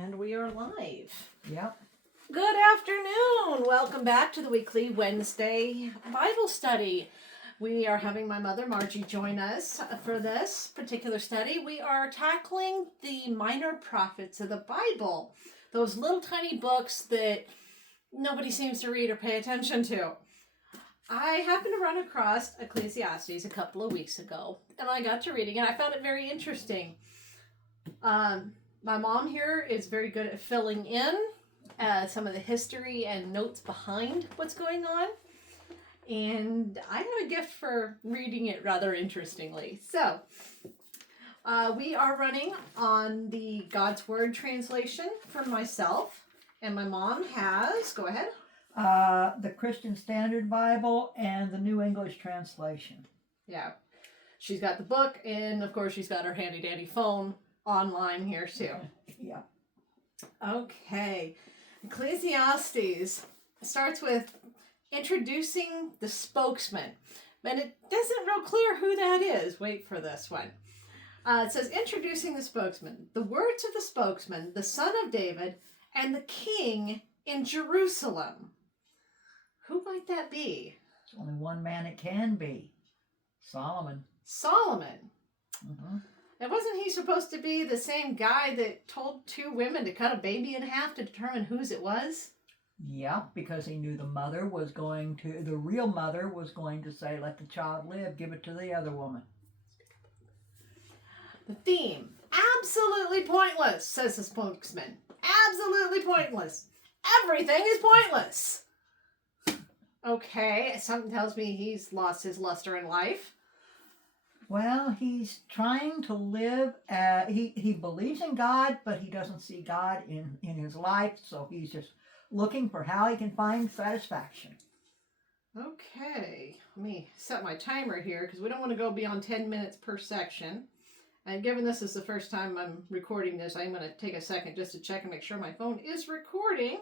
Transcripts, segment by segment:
And we are live. Yep. Good afternoon. Welcome back to the weekly Wednesday Bible study. We are having my mother Margie join us for this particular study. We are tackling the minor prophets of the Bible, those little tiny books that nobody seems to read or pay attention to. I happened to run across Ecclesiastes a couple of weeks ago, and I got to reading it. I found it very interesting. My mom here is very good at filling in some of the history and notes behind what's going on. And I have a gift for reading it rather interestingly. So, we are running on the God's Word translation for myself. And my mom has, go ahead. The Christian Standard Bible and the New English Translation. Yeah. She's got the book, and of course she's got her handy dandy phone online here too. Yeah. Okay. Ecclesiastes starts with introducing the spokesman. And it isn't real clear who that is. Wait for this one. It says, introducing the spokesman. The words of the spokesman, the son of David, and the king in Jerusalem. Who might that be? There's only one man it can be. Solomon. Solomon. Mm-hmm. And wasn't he supposed to be the same guy that told two women to cut a baby in half to determine whose it was? Yeah, because he knew the real mother was going to say, let the child live, give it to the other woman. The theme, absolutely pointless, says the spokesman. Absolutely pointless. Everything is pointless. Okay, something tells me he's lost his luster in life. Well, he's trying to live, he believes in God, but he doesn't see God in his life, so he's just looking for how he can find satisfaction. Okay, let me set my timer here because we don't want to go beyond 10 minutes per section. And given this is the first time I'm recording this, I'm going to take a second just to check and make sure my phone is recording.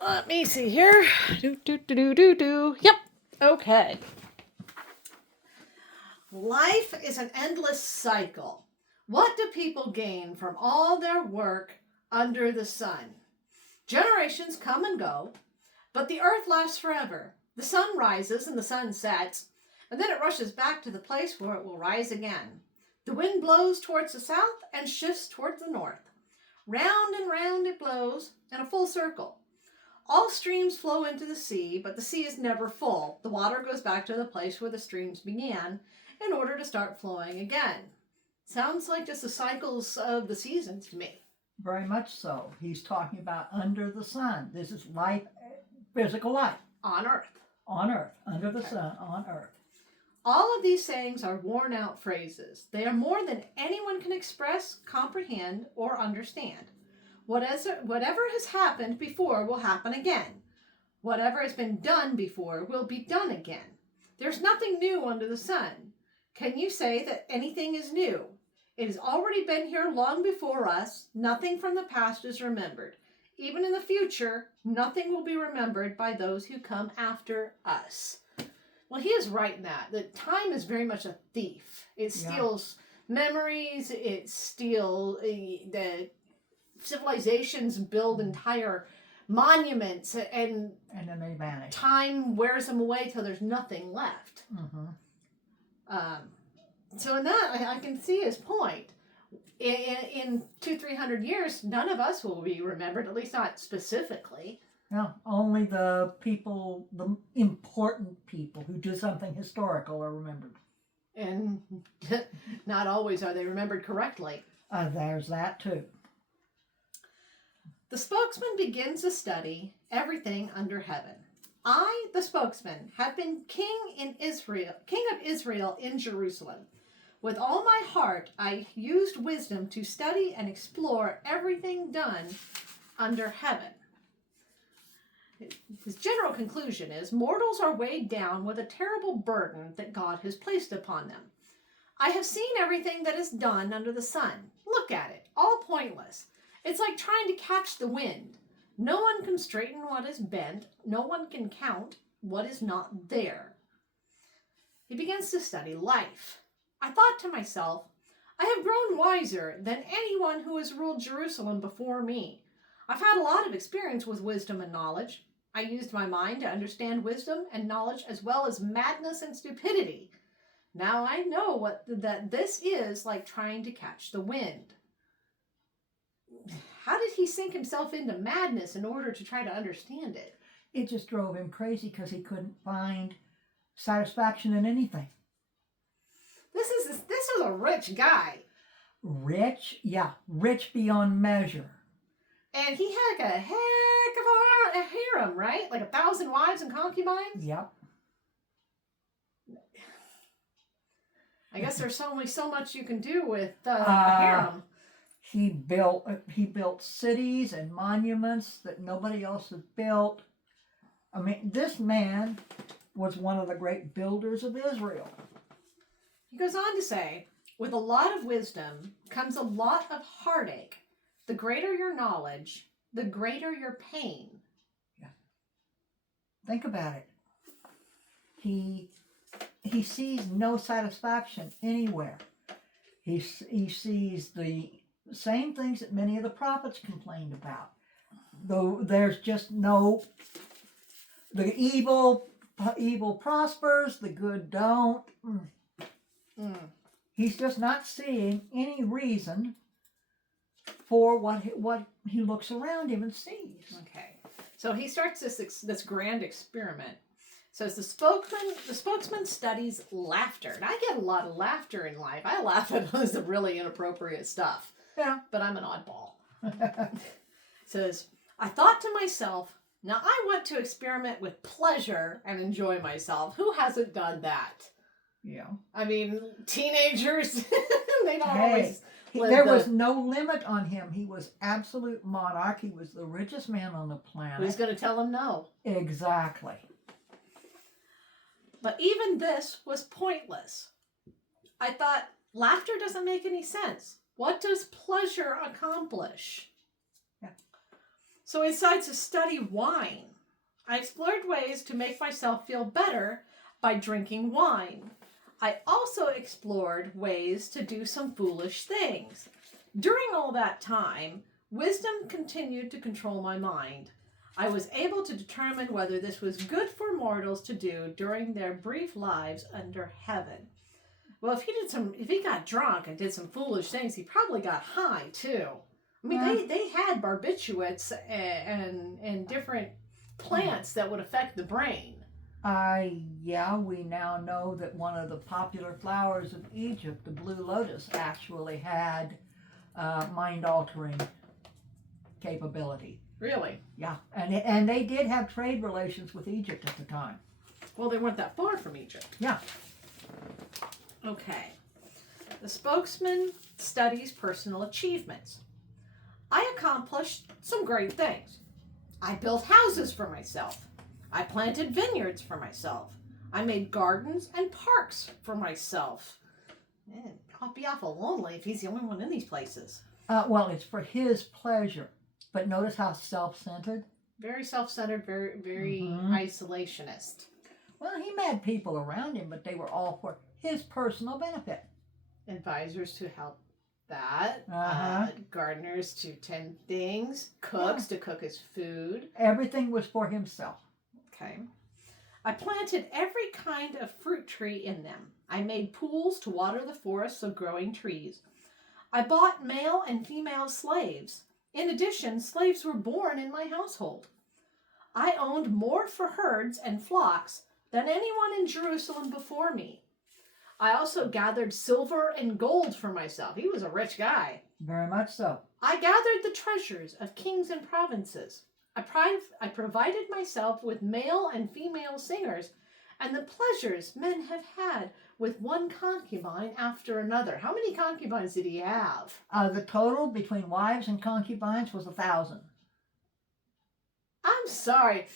Let me see here. Yep. Okay. Life is an endless cycle. What do people gain from all their work under the sun? Generations come and go, but the earth lasts forever. The sun rises and the sun sets, and then it rushes back to the place where it will rise again. The wind blows towards the south and shifts towards the north. Round and round it blows in a full circle. All streams flow into the sea, but the sea is never full. The water goes back to the place where the streams began in order to start flowing again. Sounds like just the cycles of the seasons to me. Very much so. He's talking about under the sun. This is life, physical life. On earth. On earth. Under the sun, on earth. All of these sayings are worn out phrases. They are more than anyone can express, comprehend, or understand. Whatever has happened before will happen again. Whatever has been done before will be done again. There's nothing new under the sun. Can you say that anything is new? It has already been here long before us. Nothing from the past is remembered. Even in the future, nothing will be remembered by those who come after us. Well, he is right in that time is very much a thief. It steals memories. It steals the civilizations build entire monuments, and then they vanish. Time wears them away till there's nothing left. Mm-hmm. So in that, I can see his point. In 200-300 years, none of us will be remembered, at least not specifically. No, only the people, the important people who do something historical are remembered. And not always are they remembered correctly. There's that too. The spokesman begins to study everything under heaven. I, the spokesman, have been king of Israel in Jerusalem. With all my heart, I used wisdom to study and explore everything done under heaven. His general conclusion is, mortals are weighed down with a terrible burden that God has placed upon them. I have seen everything that is done under the sun. Look at it, all pointless. It's like trying to catch the wind. No one can straighten what is bent. No one can count what is not there. He begins to study life. I thought to myself, I have grown wiser than anyone who has ruled Jerusalem before me. I've had a lot of experience with wisdom and knowledge. I used my mind to understand wisdom and knowledge as well as madness and stupidity. Now I know that this is like trying to catch the wind. How did he sink himself into madness in order to try to understand it? It just drove him crazy because he couldn't find satisfaction in anything. This is a rich guy. Rich? Yeah, rich beyond measure. And he had a heck of a harem, right? Like 1,000 wives and concubines? Yep. I guess there's only so much you can do with a harem. He built cities and monuments that nobody else had built. I mean, this man was one of the great builders of Israel. He goes on to say, with a lot of wisdom comes a lot of heartache. The greater your knowledge, the greater your pain. Yeah. Think about it. He sees no satisfaction anywhere. He sees the same things that many of the prophets complained about. Though there's just no, the evil prospers, the good don't. He's just not seeing any reason for what he looks around him and sees. Okay, so he starts this grand experiment. Says the spokesman studies laughter, and I get a lot of laughter in life. I laugh at the really inappropriate stuff. Yeah, but I'm an oddball. Says, I thought to myself, now I want to experiment with pleasure and enjoy myself. Who hasn't done that? Yeah. I mean, teenagers, they don't always. There was no limit on him. He was absolute monarch. He was the richest man on the planet. Who's going to tell him no? Exactly. But even this was pointless. I thought, laughter doesn't make any sense. What does pleasure accomplish? Yeah. So I decided to study wine. I explored ways to make myself feel better by drinking wine. I also explored ways to do some foolish things. During all that time, wisdom continued to control my mind. I was able to determine whether this was good for mortals to do during their brief lives under heaven. Well, if he got drunk and did some foolish things, he probably got high too. I mean, they had barbiturates and different plants that would affect the brain. We now know that one of the popular flowers of Egypt, the blue lotus, actually had mind-altering capability. Really? Yeah, and they did have trade relations with Egypt at the time. Well, they weren't that far from Egypt. Yeah. Okay. The spokesman studies personal achievements. I accomplished some great things. I built houses for myself. I planted vineyards for myself. I made gardens and parks for myself. Man, I'll be awful lonely if he's the only one in these places. Well, it's for his pleasure. But notice how self-centered. Very self-centered, very isolationist. Well, he had people around him, but they were all for his personal benefit. Advisors to help that. Gardeners to tend things. Cooks to cook his food. Everything was for himself. Okay. I planted every kind of fruit tree in them. I made pools to water the forests of growing trees. I bought male and female slaves. In addition, slaves were born in my household. I owned more for herds and flocks than anyone in Jerusalem before me. I also gathered silver and gold for myself. He was a rich guy. Very much so. I gathered the treasures of kings and provinces. I provided myself with male and female singers and the pleasures men have had with one concubine after another. How many concubines did he have? The total between wives and concubines was 1,000. I'm sorry.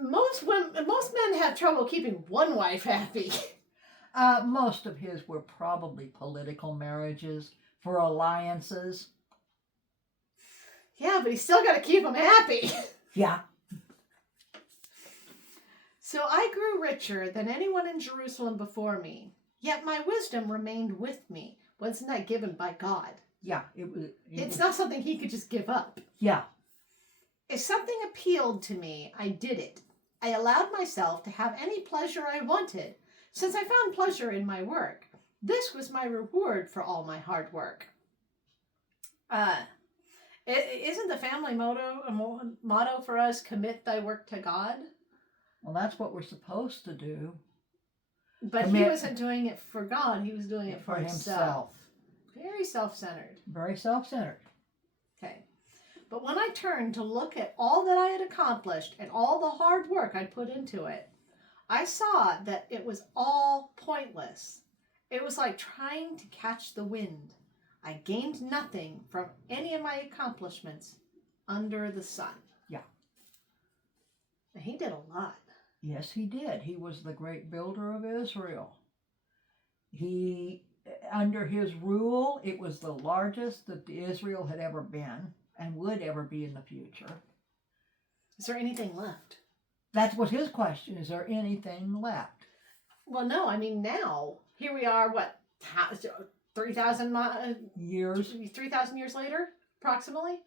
Most men have trouble keeping one wife happy. Most of his were probably political marriages for alliances. Yeah, but he's still got to keep them happy. Yeah. So I grew richer than anyone in Jerusalem before me, yet my wisdom remained with me Wasn't that given by God? Yeah, it was. It's not something he could just give up. Yeah. If something appealed to me, I did it. I allowed myself to have any pleasure I wanted, since I found pleasure in my work. This was my reward for all my hard work. Isn't the family motto for us, commit thy work to God? Well, that's what we're supposed to do. But he wasn't doing it for God. He was doing it for himself. Very self-centered. Very self-centered. Okay. But when I turned to look at all that I had accomplished and all the hard work I put into it, I saw that it was all pointless. It was like trying to catch the wind. I gained nothing from any of my accomplishments under the sun. Yeah. He did a lot. Yes, he did. He was the great builder of Israel. Under his rule, it was the largest that Israel had ever been and would ever be in the future. Is there anything left? That's what his question. Is there anything left? Well, no. I mean, now, here we are, 3,000 years? 3,000 years later, approximately?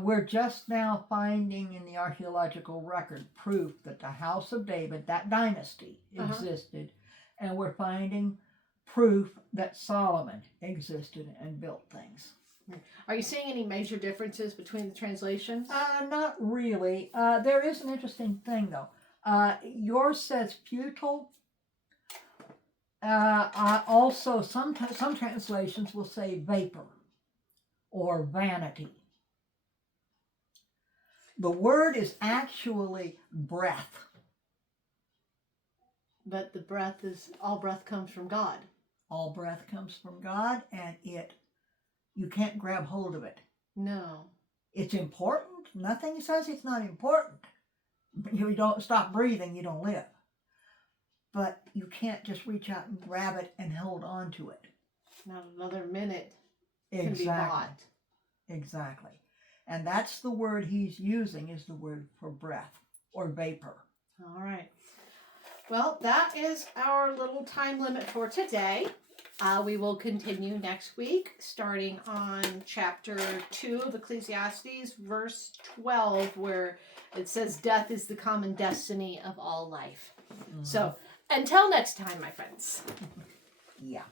We're just now finding in the archaeological record proof that the House of David, that dynasty, existed. And we're finding proof that Solomon existed and built things. Are you seeing any major differences between the translations? Not really. There is an interesting thing, though. Yours says futile. Also, some translations will say vapor or vanity. The word is actually breath. But all breath comes from God. All breath comes from God, and you can't grab hold of it. No. It's important. Nothing says it's not important. You don't stop breathing, you don't live. But you can't just reach out and grab it and hold on to it. Not another minute can be bought. Exactly. And that's the word he's using, is the word for breath or vapor. All right. Well, that is our little time limit for today. We will continue next week, starting on chapter 2 of Ecclesiastes, verse 12, where it says, death is the common destiny of all life. Mm-hmm. So, until next time, my friends. Yeah.